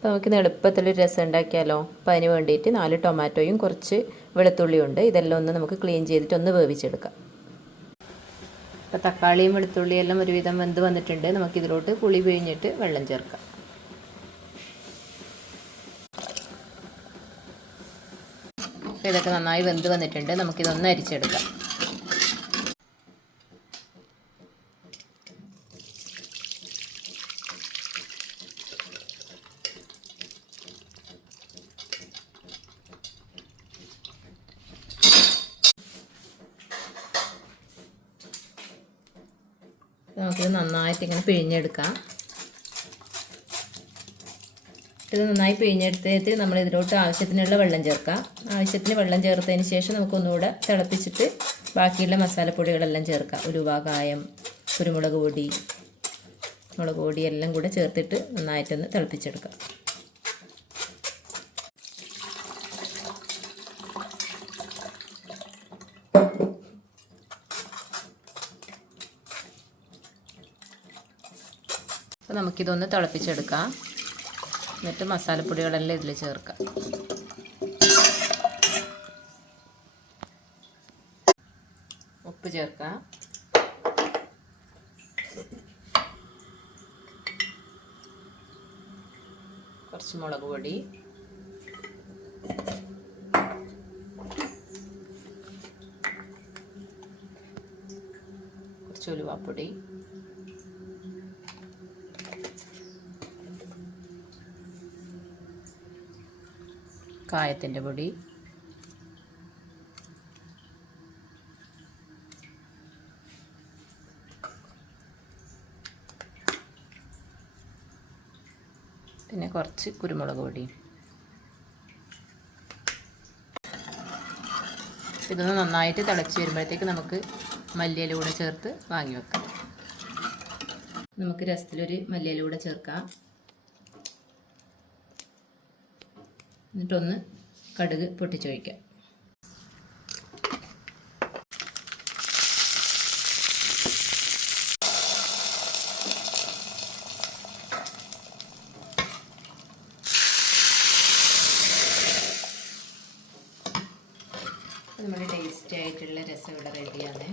അപ്പോൾ നമുക്കിന്ന് എളുപ്പത്തിലൊരു രസം ഉണ്ടാക്കിയാലോ. അപ്പോൾ അതിന് വേണ്ടിയിട്ട് 4 ടൊമാറ്റോയും കുറച്ച് വെളുത്തുള്ളിയും ഉണ്ട്. ഇതെല്ലാം ഒന്ന് നമുക്ക് ക്ലീൻ ചെയ്തിട്ട് ഒന്ന് വേവിച്ചെടുക്കാം. അപ്പോൾ തക്കാളിയും വെളുത്തുള്ളിയും എല്ലാം ഒരുവിധം വെന്ത് വന്നിട്ടുണ്ട്. നമുക്കിതിലോട്ട് പുളി പിഴിഞ്ഞിട്ട് വെള്ളം ചേർക്കാം. അപ്പോൾ ഇതൊക്കെ നന്നായി വെന്ത് വന്നിട്ടുണ്ട്. നമുക്കിതൊന്ന് അരിച്ചെടുക്കാം. നമുക്കിത് നന്നായിട്ട് ഇങ്ങനെ പിഴിഞ്ഞെടുക്കാം. ഇത് നന്നായി പിഴിഞ്ഞെടുത്തിട്ട് നമ്മൾ ഇതിലോട്ട് ആവശ്യത്തിനുള്ള വെള്ളം ചേർക്കാം. ആവശ്യത്തിന് വെള്ളം ചേർത്തതിന് ശേഷം നമുക്കൊന്നുകൂടെ തിളപ്പിച്ചിട്ട് ബാക്കിയുള്ള മസാലപ്പൊടികളെല്ലാം ചേർക്കാം. ഉലുവ, കായം, കുരുമുളക് പൊടി, മുളക് പൊടി എല്ലാം കൂടെ ചേർത്തിട്ട് നന്നായിട്ടൊന്ന് തിളപ്പിച്ചെടുക്കാം. അപ്പോൾ നമുക്കിതൊന്ന് തിളപ്പിച്ചെടുക്കാം. എന്നിട്ട് മസാലപ്പൊടികളെല്ലാം ഇതിൽ ചേർക്കാം. ഉപ്പ് ചേർക്കാം. കുറച്ച് മുളക് പൊടി, കുറച്ച് ഉലുവാപ്പൊടി, കായത്തിൻ്റെ പൊടി, പിന്നെ കുറച്ച് കുരുമുളക് പൊടി. ഇതൊന്ന് നന്നായിട്ട് തിളച്ച് വരുമ്പോഴത്തേക്ക് നമുക്ക് മല്ലിയില കൂടെ ചേർത്ത് വാങ്ങി വെക്കാം. നമുക്ക് രസത്തിലൊരു മല്ലിയില കൂടെ ചേർക്കാം. എന്നിട്ടൊന്ന് കടുക് പൊട്ടിച്ചൊഴിക്കാം. നമ്മുടെ ടേസ്റ്റി ആയിട്ടുള്ള രസം ഇവിടെ റെഡിയാണ്.